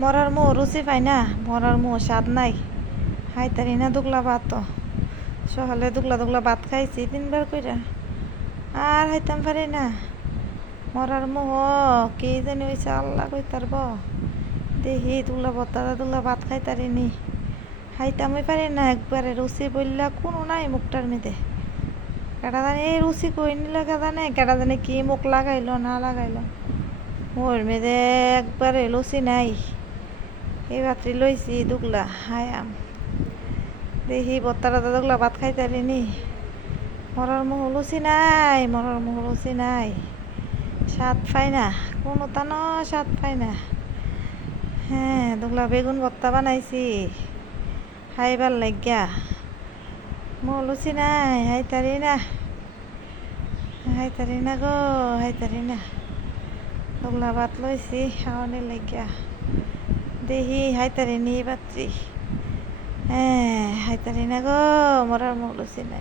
মরার মোহ রুচি পাই না, মরার মোহ স্বাদ নাই। খাইতারি না দুগলা ভাত। সকালে দুগলা দুগলা ভাত খাইছি 3 বার কইরা, আর খাইতাম পারি না। মরার মোহ কি জানি হয়েছে আল্লাহ কইতার ব। দেখি দুগলা বত্তারা দুগলা ভাত খাইতারি নি, খাইতামই পারি না। একবারে রুচি বললা কোনো নাই মুখটার মেয়েতে। কেটা জানি এই রুচি কই নিল, কেটা জানে কেটা জানি কি মুখ লাগাইলো না লাগাইলো, মোর মেয়েদে একবারে লুচি নাই। এই রাত্রি লইছি দুগলা হায়াম, দেখি বত্তারা দুগলা ভাত খাইতারি নি। মরার মুহ লুচি নাই, মরার মুহ লুচি নাই। স্বাদ পাই না, কোনো তানো স্বাদ পাই না। হ্যাঁ, দুগলা বেগুন ভর্তা বানাইছি খাইবার লাগিয়া। মুহ লুচি নাই, হাইতারি না, হাইতারি না গো, হাইতারি না। দুগলা ভাত লইছি খাওয়ানোর লাগিয়া, দেখি হাইতারি নি বাচ্চি। হ্যাঁ, হাইতারি না গো, মরার মুহ লুচি নাই।